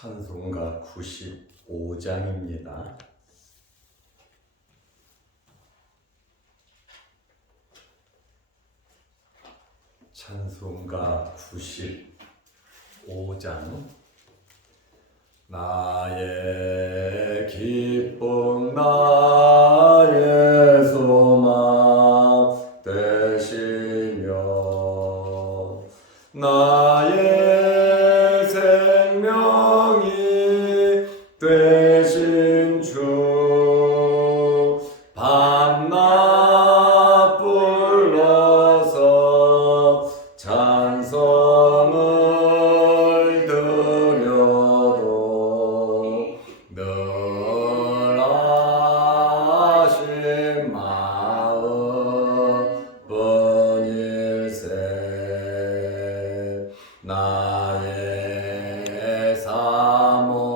찬송가 95장입니다. 찬송가 95장. 나의 기쁨 나의 소망 되시며 나의 생명이 되신 주 밤낮 불러서 찬송을 드려도 늘 하신 마음뿐일세. 나의 사모하는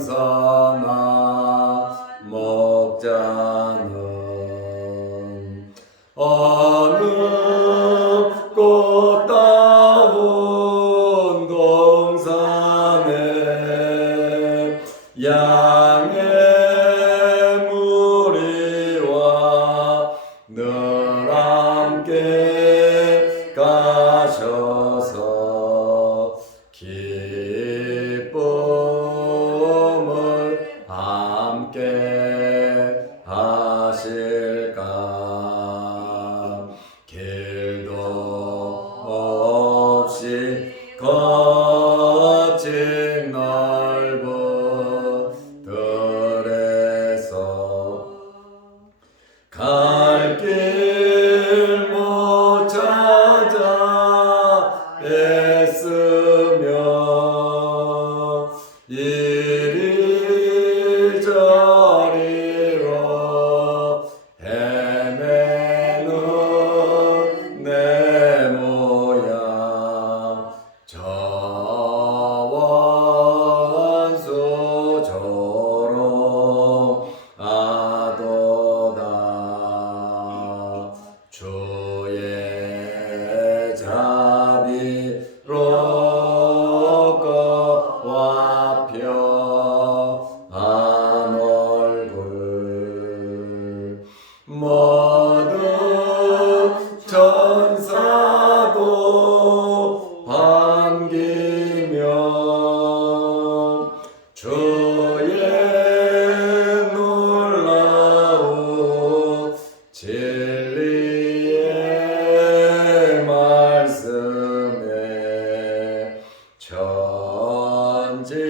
선한 목자는 어느 꽃다운 동산에 양의 무리와 늘 함께 가셔서 기쁨을 함께 하실까. 길도 없이 거친 넓은 들에서 갈 길 못 찾아 애쓰며 이리저리로 헤매는 내 모양 저원수조롱 하도다. 주의 자비로 거와 평한 얼굴 모든 천사도 반기며 주의 놀라운 진리의 말씀에 천지가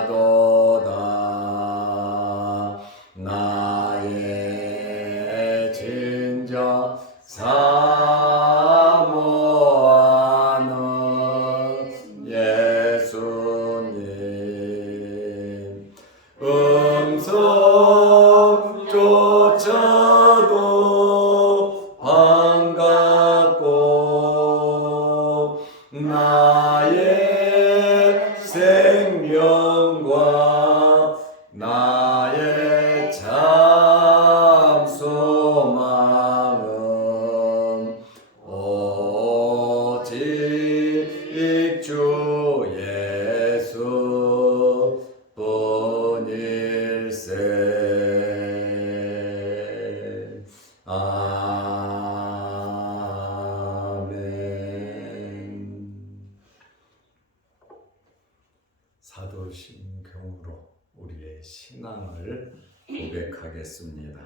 와닿아도다. 나의 진정 사모하는 예수님 음성조차도 반갑고 나의 생명과 나의 참 소망은 오직 주 예수 뿐일세. 아멘. 사도신경으로 우리의 신앙을 고백하겠습니다.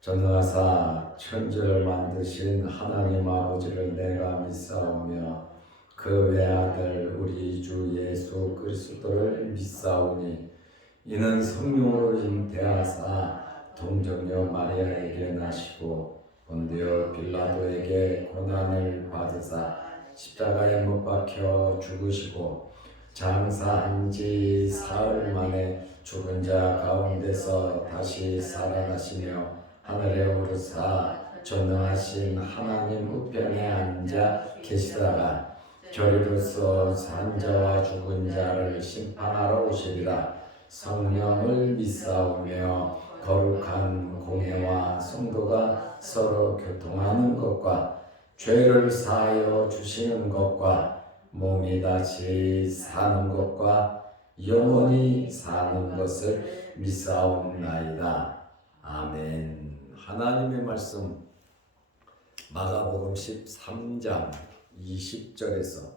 전능하사 천지를 만드신 하나님 아버지를 내가 믿사오며 그 외아들 우리 주 예수 그리스도를 믿사오니 이는 성령으로 잉태하사 동정녀 마리아에게 나시고 본디오 빌라도에게 고난을 받으사 십자가에 못 박혀 죽으시고 장사한 지 사흘 만에 죽은 자 가운데서 다시 살아나시며 하늘에 오르사 전능하신 하나님 우편에 앉아 계시다가 저리로서 산 자와 죽은 자를 심판하러 오시리라. 성령을 믿사오며 거룩한 공회와 성도가 서로 교통하는 것과 죄를 사하여 주시는 것과 몸이 다시 사는 것과 영원히 사는 것을 믿사옵나이다. 아멘. 하나님의 말씀 마가복음 13장 20절에서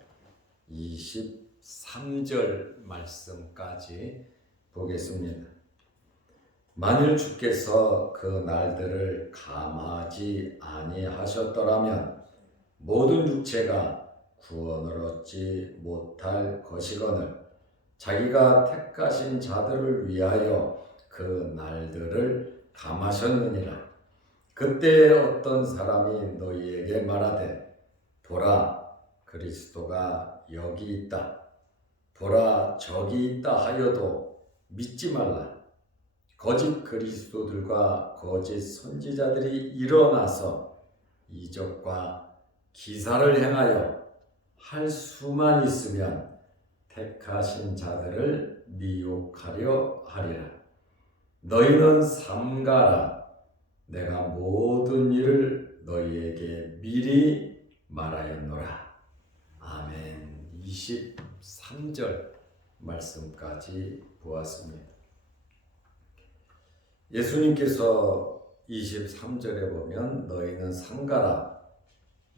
23절 말씀까지 보겠습니다. 만일 주께서 그 날들을 감하지 아니하셨더라면 모든 육체가 구원을 얻지 못할 것이거늘 자기가 택하신 자들을 위하여 그 날들을 감하셨느니라. 그때 어떤 사람이 너희에게 말하되 보라 그리스도가 여기 있다, 보라 저기 있다 하여도 믿지 말라. 거짓 그리스도들과 거짓 선지자들이 일어나서 이적과 기사를 행하여 할 수만 있으면 택하신 자들을 미혹하려 하리라. 너희는 삼가라. 내가 모든 일을 너희에게 미리 말하였노라. 아멘. 23절 말씀까지 보았습니다. 예수님께서 23절에 보면 너희는 삼가라.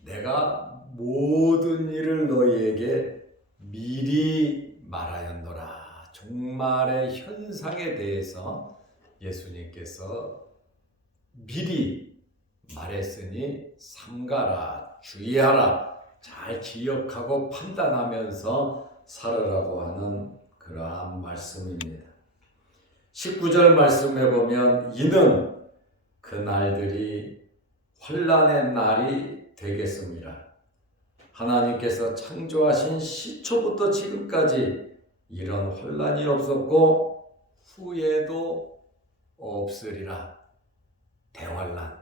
내가 모든 일을 너희에게 미리 말하였노라. 종말의 현상에 대해서 예수님께서 미리 말했으니 삼가라, 주의하라, 잘 기억하고 판단하면서 살으라고 하는 그러한 말씀입니다. 19절 말씀해 보면 이는 그 날들이 환난의 날이 되겠습니다. 하나님께서 창조하신 시초부터 지금까지 이런 환난이 없었고 후에도 없으리라. 대환난,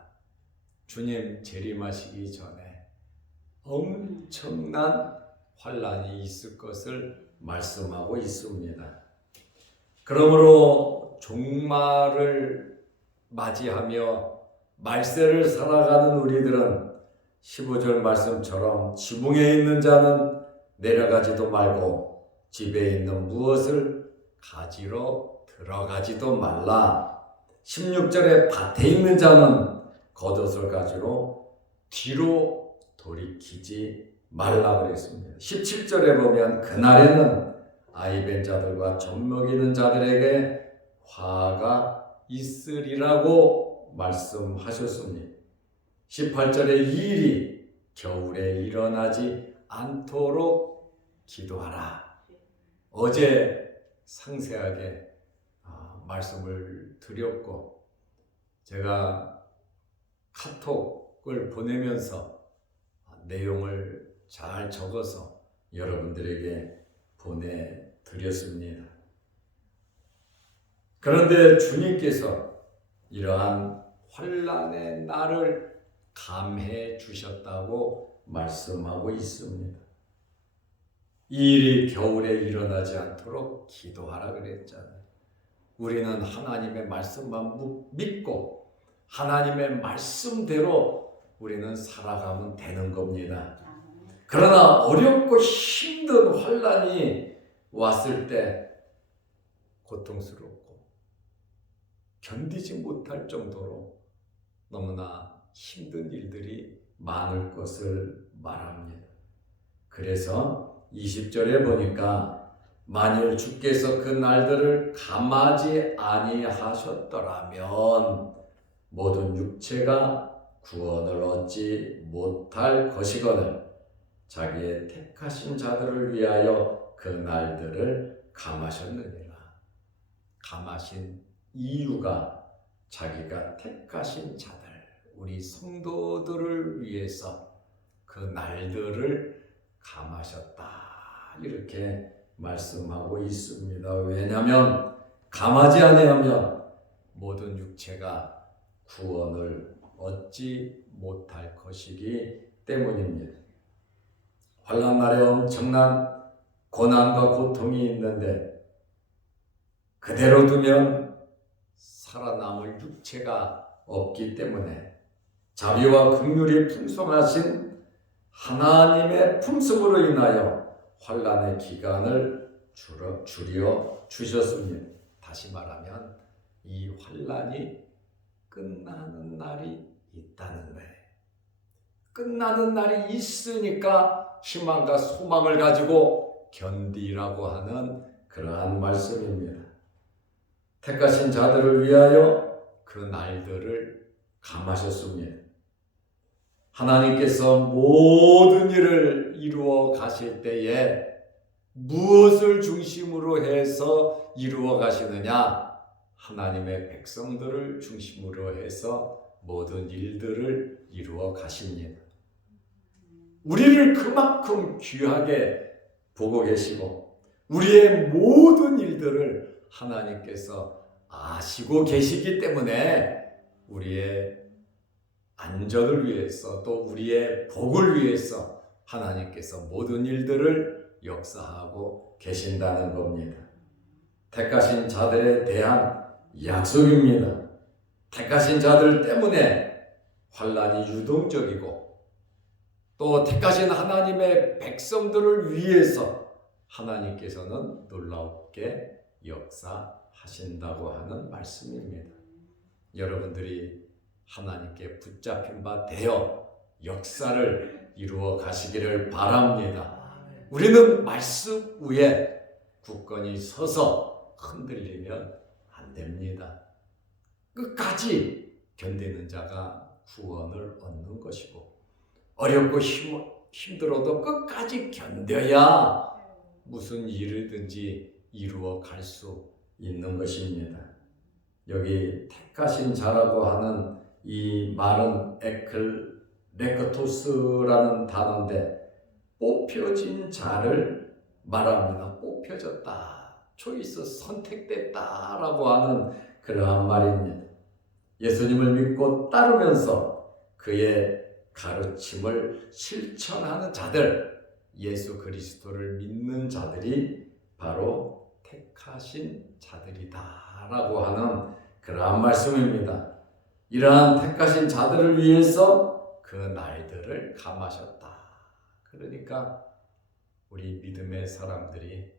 주님 재림하시기 전에 엄청난 환난이 있을 것을 말씀하고 있습니다. 그러므로 종말을 맞이하며 말세를 살아가는 우리들은 15절 말씀처럼 지붕에 있는 자는 내려가지도 말고 집에 있는 무엇을 가지러 들어가지도 말라. 16절에 밭에 있는 자는 겉옷을 가지러 뒤로 돌이키지 말라 그랬습니다. 17절에 보면 그날에는 아이벤 자들과 젖먹이는 자들에게 화가 있으리라고 말씀하셨습니다. 18절에 이 일이 겨울에 일어나지 않도록 기도하라. 어제 상세하게 말씀을 드렸고 제가 카톡을 보내면서 내용을 잘 적어서 여러분들에게 보내드렸습니다. 그런데 주님께서 이러한 환난의 날을 감해 주셨다고 말씀하고 있습니다. 이 일이 겨울에 일어나지 않도록 기도하라 그랬잖아요. 우리는 하나님의 말씀만 믿고 하나님의 말씀대로 우리는 살아가면 되는 겁니다. 그러나 어렵고 힘든 환난이 왔을 때 고통스럽고 견디지 못할 정도로 너무나 힘든 일들이 많을 것을 말합니다. 그래서 20절에 보니까 만일 주께서 그 날들을 감하지 아니하셨더라면 모든 육체가 구원을 얻지 못할 것이거늘 자기의 택하신 자들을 위하여 그 날들을 감하셨느니라. 감하신 이유가 자기가 택하신 자들, 우리 성도들을 위해서 그 날들을 감하셨다. 이렇게 말씀하고 있습니다. 왜냐하면 감하지 아니하면 모든 육체가 구원을 얻지 못할 것이기 때문입니다. 환난 날에 엄청난 고난과 고통이 있는데 그대로 두면 살아남을 육체가 없기 때문에 자비와 긍휼이 풍성하신 하나님의 품성으로 인하여 환난의 기간을 줄여 주셨습니다. 다시 말하면 이 환난이 끝나는 날이 있다는 거예요. 끝나는 날이 있으니까 희망과 소망을 가지고 견디라고 하는 그러한 말씀입니다. 택하신 자들을 위하여 그 날들을 감하셨습니다. 하나님께서 모든 일을 이루어 가실 때에 무엇을 중심으로 해서 이루어 가시느냐? 하나님의 백성들을 중심으로 해서 모든 일들을 이루어 가십니다. 우리를 그만큼 귀하게 보고 계시고 우리의 모든 일들을 하나님께서 아시고 계시기 때문에 우리의 안전을 위해서 또 우리의 복을 위해서 하나님께서 모든 일들을 역사하고 계신다는 겁니다. 택하신 자들에 대한 약속입니다. 택하신 자들 때문에 환난이 유동적이고 또 택하신 하나님의 백성들을 위해서 하나님께서는 놀랍게 역사하신다고 하는 말씀입니다. 여러분들이 하나님께 붙잡힌 바 되어 역사를 이루어 가시기를 바랍니다. 우리는 말씀 위에 굳건히 서서 흔들리면 안 됩니다. 끝까지 견디는 자가 구원을 얻는 것이고 어렵고 힘들어도 끝까지 견뎌야 무슨 일이든지 이루어 갈 수 있는 것입니다. 여기 택하신 자라고 하는 이 말은 에클레크토스라는 단어인데 뽑혀진 자를 말합니다. 뽑혀졌다, 초이스, 선택됐다라고 하는 그러한 말입니다. 예수님을 믿고 따르면서 그의 가르침을 실천하는 자들, 예수 그리스도를 믿는 자들이 바로 택하신 자들이다라고 하는 그러한 말씀입니다. 이러한 택하신 자들을 위해서 그 날들을 감하셨다. 그러니까 우리 믿음의 사람들이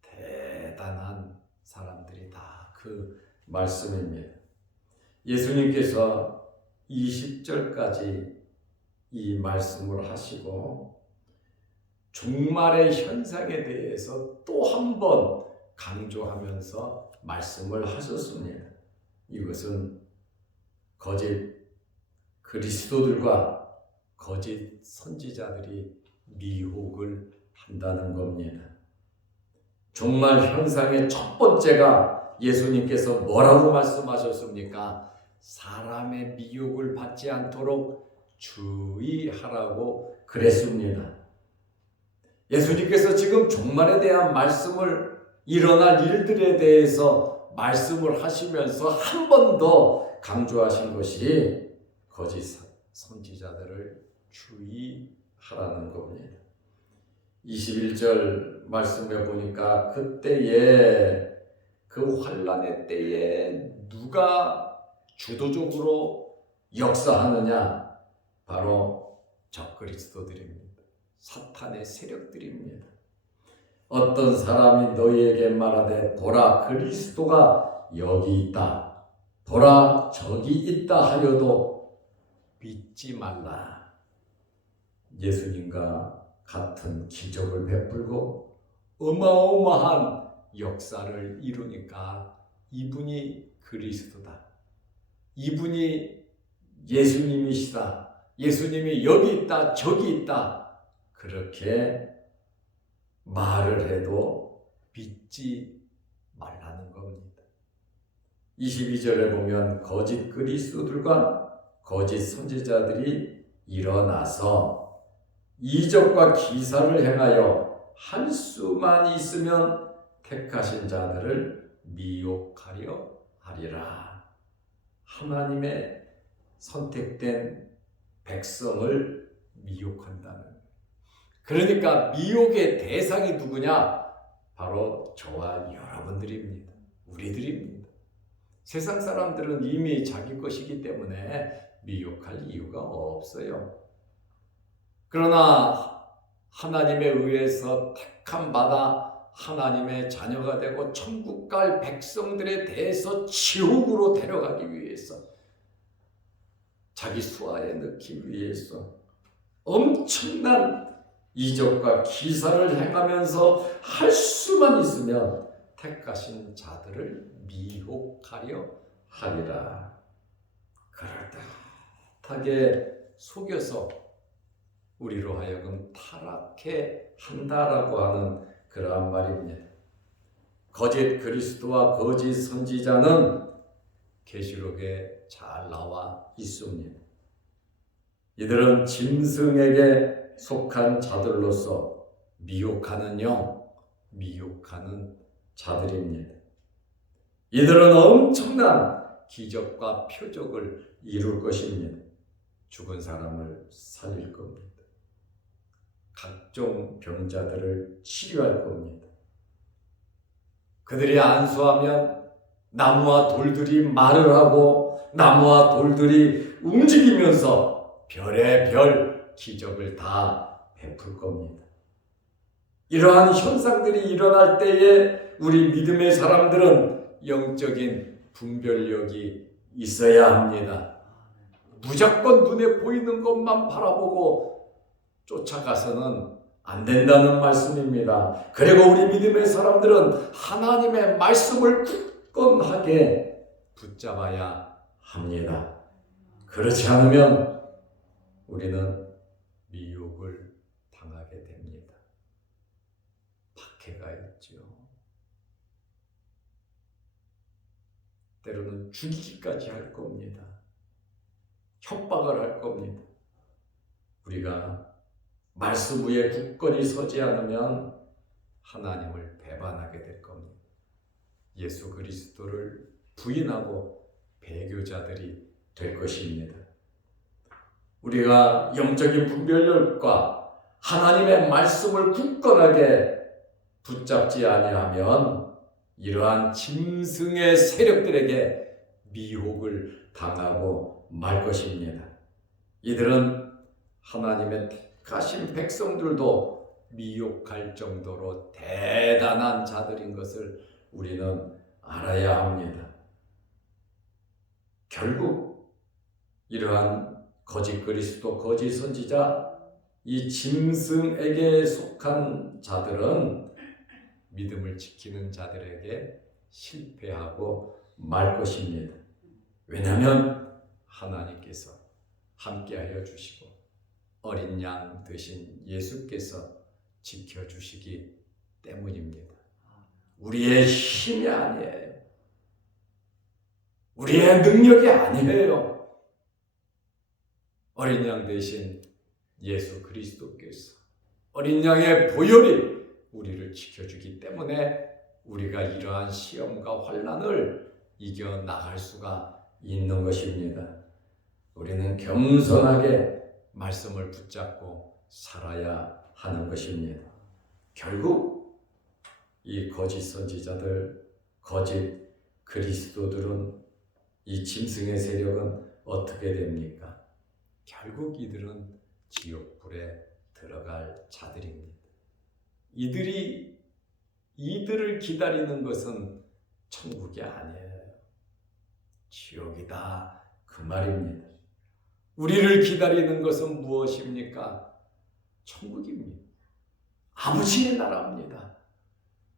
대단한 사람들이다. 그 말씀입니다. 예수님께서 20절까지 이 말씀을 하시고 종말의 현상에 대해서 또 한 번 강조하면서 말씀을 하셨습니다. 이것은 거짓 그리스도들과 거짓 선지자들이 미혹을 한다는 겁니다. 종말 현상의 첫 번째가 예수님께서 뭐라고 말씀하셨습니까? 사람의 미혹을 받지 않도록 주의하라고 그랬습니다. 예수님께서 지금 종말에 대한 말씀을, 일어날 일들에 대해서 말씀을 하시면서 한 번 더 강조하신 것이 거짓 선지자들을 주의하라는 겁니다. 21절 말씀에 보니까 그때에, 그 환난의 때에 누가 주도적으로 역사하느냐? 바로 적그리스도들입니다. 사탄의 세력들입니다. 어떤 사람이 너희에게 말하되 보라 그리스도가 여기 있다, 보라 저기 있다 하여도 믿지 말라. 예수님과 같은 기적을 베풀고 어마어마한 역사를 이루니까 이분이 그리스도다, 이분이 예수님이시다, 예수님이 여기 있다 저기 있다, 그렇게 말을 해도 믿지 말라는 겁니다. 22절에 보면 거짓 그리스도들과 거짓 선지자들이 일어나서 이적과 기사를 행하여 할 수만 있으면 택하신 자들을 미혹하려 하리라. 하나님의 선택된 백성을 미혹한다는, 그러니까 미혹의 대상이 누구냐? 바로 저와 여러분들입니다. 우리들입니다. 세상 사람들은 이미 자기 것이기 때문에 미혹할 이유가 없어요. 그러나 하나님에 의해서 택함 받아 하나님의 자녀가 되고 천국 갈 백성들에 대해서 지옥으로 데려가기 위해서, 자기 수하에 넣기 위해서 엄청난 이적과 기사를 행하면서 할 수만 있으면 택하신 자들을 미혹하려 하리라. 그럴듯하게 속여서 우리로 하여금 타락해 한다라고 하는 그러한 말입니다. 거짓 그리스도와 거짓 선지자는 계시록에 잘 나와 있습니다. 이들은 짐승에게 속한 자들로서 미혹하는 영, 미혹하는 자들입니다. 이들은 엄청난 기적과 표적을 이룰 것입니다. 죽은 사람을 살릴 겁니다. 각종 병자들을 치료할 겁니다. 그들이 안수하면 나무와 돌들이 말을 하고 나무와 돌들이 움직이면서 별의별 기적을 다 베풀 겁니다. 이러한 현상들이 일어날 때에 우리 믿음의 사람들은 영적인 분별력이 있어야 합니다. 무조건 눈에 보이는 것만 바라보고 쫓아가서는 안 된다는 말씀입니다. 그리고 우리 믿음의 사람들은 하나님의 말씀을 굳건하게 붙잡아야 합니다. 그렇지 않으면 우리는 미혹을 당하게 됩니다. 박해가 있죠. 때로는 죽이기까지 할 겁니다. 협박을 할 겁니다. 우리가 말씀 위에 굳건히 서지 않으면 하나님을 배반하게 될 겁니다. 예수 그리스도를 부인하고 배교자들이 될 것입니다. 우리가 영적인 분별력과 하나님의 말씀을 굳건하게 붙잡지 아니하면 이러한 짐승의 세력들에게 미혹을 당하고 말 것입니다. 이들은 하나님의 택하신 백성들도 미혹할 정도로 대단한 자들인 것을 우리는 알아야 합니다. 결국 이러한 거짓 그리스도, 거짓 선지자, 이 짐승에게 속한 자들은 믿음을 지키는 자들에게 실패하고 말 것입니다. 왜냐하면 하나님께서 함께하여 주시고 어린 양 되신 예수께서 지켜주시기 때문입니다. 우리의 힘이 아니에요. 우리의 능력이 아니에요. 어린 양 되신 예수 그리스도께서 어린 양의 보혈이 우리를 지켜주기 때문에 우리가 이러한 시험과 환난을 이겨나갈 수가 있는 것입니다. 우리는 겸손하게 말씀을 붙잡고 살아야 하는 것입니다. 결국 이 거짓 선지자들, 거짓 그리스도들은, 이 짐승의 세력은 어떻게 됩니까? 결국 이들은 지옥불에 들어갈 자들입니다. 이들을 기다리는 것은 천국이 아니에요. 지옥이다, 그 말입니다. 우리를 기다리는 것은 무엇입니까? 천국입니다. 아버지의 나라입니다.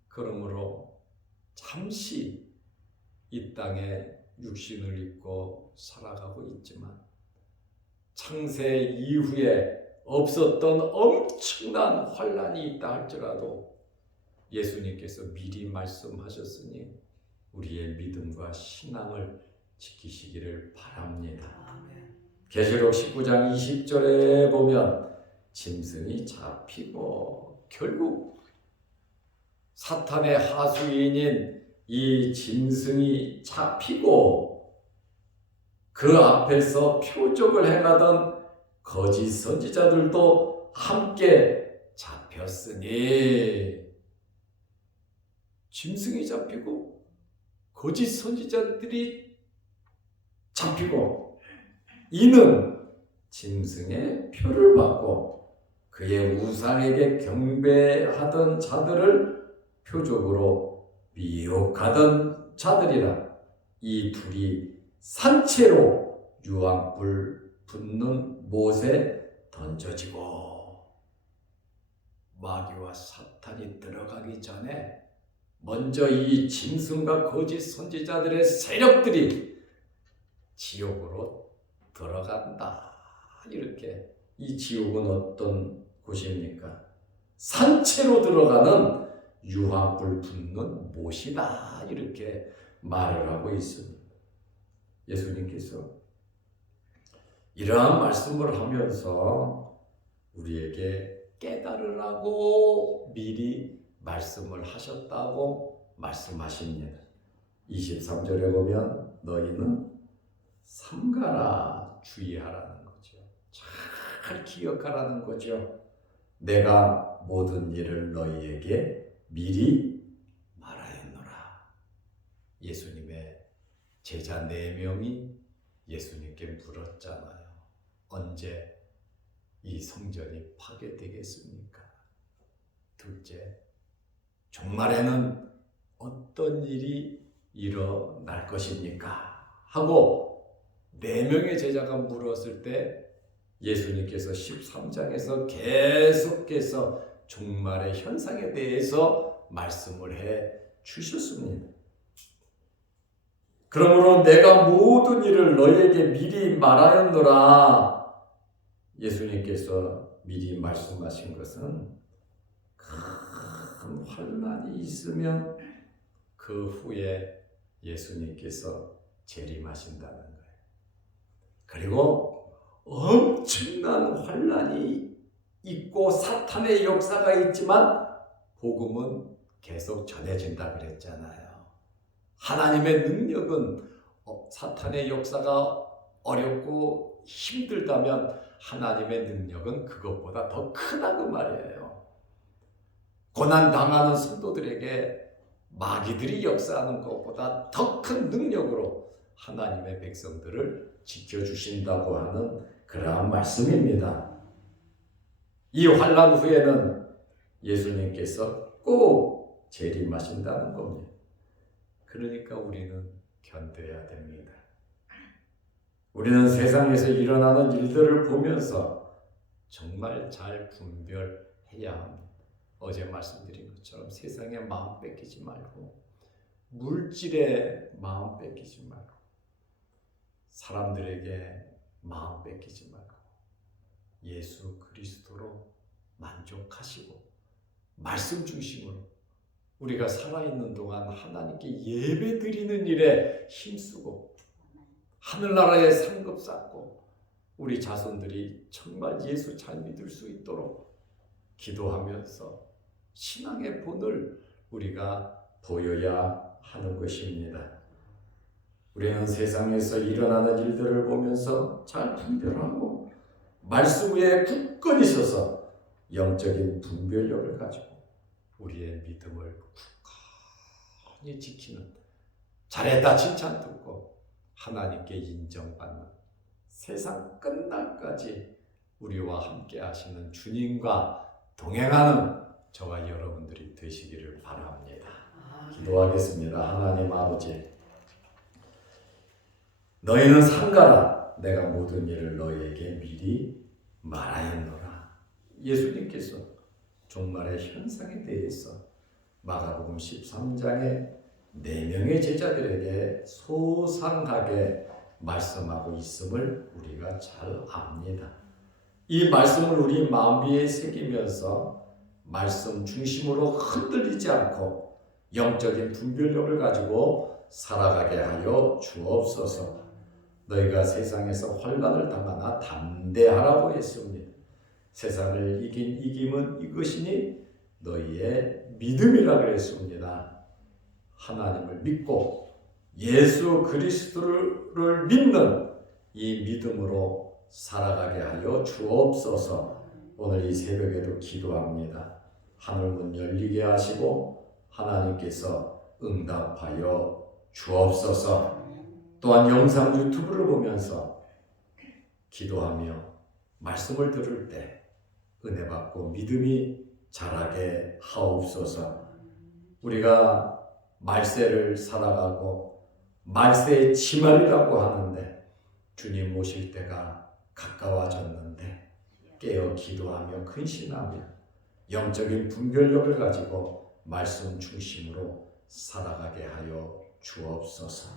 그러므로 잠시 이 땅에 육신을 입고 살아가고 있지만 창세 이후에 없었던 엄청난 환난이 있다 할지라도 예수님께서 미리 말씀하셨으니 우리의 믿음과 신앙을 지키시기를 바랍니다. 계시록 19장 20절에 보면 짐승이 잡히고 결국 사탄의 하수인인 이 짐승이 잡히고 그 앞에서 표적을 행하던 거짓 선지자들도 함께 잡혔으니 짐승이 잡히고 거짓 선지자들이 잡히고 이는 짐승의 표를 받고 그의 우상에게 경배하던 자들을 표적으로 미혹하던 자들이라. 이 둘이 산채로 유황불 붙는 못에 던져지고, 마귀와 사탄이 들어가기 전에 먼저 이 짐승과 거짓 선지자들의 세력들이 지옥으로 들어간다. 이렇게. 이 지옥은 어떤 곳입니까? 산채로 들어가는 유황불 붙는 못이다. 이렇게 말을 하고 있습니다. 예수님께서 이러한 말씀을 하면서 우리에게 깨달으라고 미리 말씀을 하셨다고 말씀하십니다. 23절에 보면 너희는 삼가라, 주의하라는 거죠. 잘 기억하라는 거죠. 내가 모든 일을 너희에게 미리 말하였노라. 예수님의 제자 4명이 예수님께 물었잖아요. 언제 이 성전이 파괴되겠습니까? 둘째, 종말에는 어떤 일이 일어날 것입니까? 하고 4명의 제자가 물었을 때 예수님께서 13장에서 계속해서 종말의 현상에 대해서 말씀을 해 주셨습니다. 그러므로 내가 모든 일을 너에게 미리 말하였노라. 예수님께서 미리 말씀하신 것은 큰 환난이 있으면 그 후에 예수님께서 재림하신다는 거예요. 그리고 엄청난 환난이 있고 사탄의 역사가 있지만 복음은 계속 전해진다 그랬잖아요. 하나님의 능력은 사탄의 역사가 어렵고 힘들다면 하나님의 능력은 그것보다 더 크다 그 말이에요. 고난당하는 성도들에게 마귀들이 역사하는 것보다 더 큰 능력으로 하나님의 백성들을 지켜주신다고 하는 그러한 말씀입니다. 이 환난 후에는 예수님께서 꼭 재림하신다는 겁니다. 그러니까 우리는 견뎌야 됩니다. 우리는 세상에서 일어나는 일들을 보면서 정말 잘 분별해야 합니다. 어제 말씀드린 것처럼 세상에 마음 뺏기지 말고 물질에 마음 뺏기지 말고 사람들에게 마음 뺏기지 말고 예수 그리스도로 만족하시고 말씀 중심으로 우리가 살아있는 동안 하나님께 예배 드리는 일에 힘쓰고 하늘나라에 상급 쌓고 우리 자손들이 정말 예수 잘 믿을 수 있도록 기도하면서 신앙의 본을 우리가 보여야 하는 것입니다. 우리는 세상에서 일어나는 일들을 보면서 잘 분별하고 말씀 위에 굳건히 서서 영적인 분별력을 가지고 우리의 믿음을 굳건히 지키는, 잘했다 칭찬 듣고 하나님께 인정받는, 세상 끝날까지 우리와 함께 하시는 주님과 동행하는 저와 여러분들이 되시기를 바랍니다. 기도하겠습니다. 하나님 아버지, 너희는 삼가라. 내가 모든 일을 너희에게 미리 말하였노라. 예수님께서 종말의 현상에 대해서 마가복음 13장에 4명의 제자들에게 소상하게 말씀하고 있음을 우리가 잘 압니다. 이 말씀을 우리 마음 위에 새기면서 말씀 중심으로 흔들리지 않고 영적인 분별력을 가지고 살아가게 하여 주옵소서. 너희가 세상에서 환난을 당하나 담대하라고 했습니다. 세상을 이긴 이김은 이것이니 너희의 믿음이라 그랬습니다. 하나님을 믿고 예수 그리스도를 믿는 이 믿음으로 살아가게 하여 주옵소서. 오늘 이 새벽에도 기도합니다. 하늘문 열리게 하시고 하나님께서 응답하여 주옵소서. 또한 영상 유튜브를 보면서 기도하며 말씀을 들을 때 은혜 받고 믿음이 자라게 하옵소서. 우리가 말세를 살아가고 말세의 치말이라고 하는데 주님 오실 때가 가까워졌는데 깨어 기도하며 근신하며 영적인 분별력을 가지고 말씀 중심으로 살아가게 하여 주옵소서.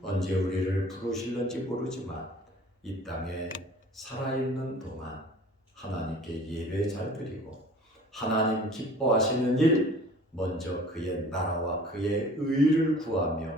언제 우리를 부르실는지 모르지만 이 땅에 살아있는 동안 하나님께 예배 잘 드리고 하나님 기뻐하시는 일 먼저 그의 나라와 그의 의를 구하며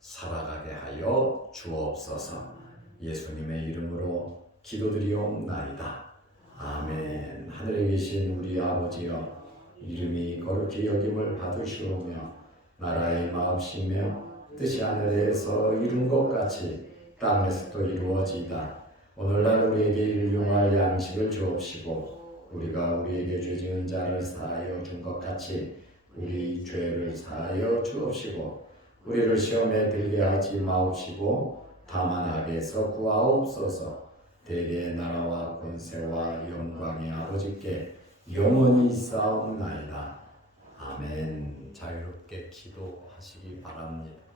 살아가게 하여 주옵소서. 예수님의 이름으로 기도드리옵나이다. 아멘. 하늘에 계신 우리 아버지여, 이름이 거룩히 여김을 받으시오며 나라의 마옵시며 뜻이 하늘에서 이룬 것 같이 땅에서도 이루어지이다. 오늘날 우리에게 일용할 양식을 주옵시고 우리가 우리에게 죄 지은 자를 사하여 준 것 같이 우리 죄를 사하여 주옵시고 우리를 시험에 들게 하지 마옵시고 다만 악에서 구하옵소서. 대개의 나라와 권세와 영광의 아버지께 영원히 있사옵나이다. 아멘. 자유롭게 기도하시기 바랍니다.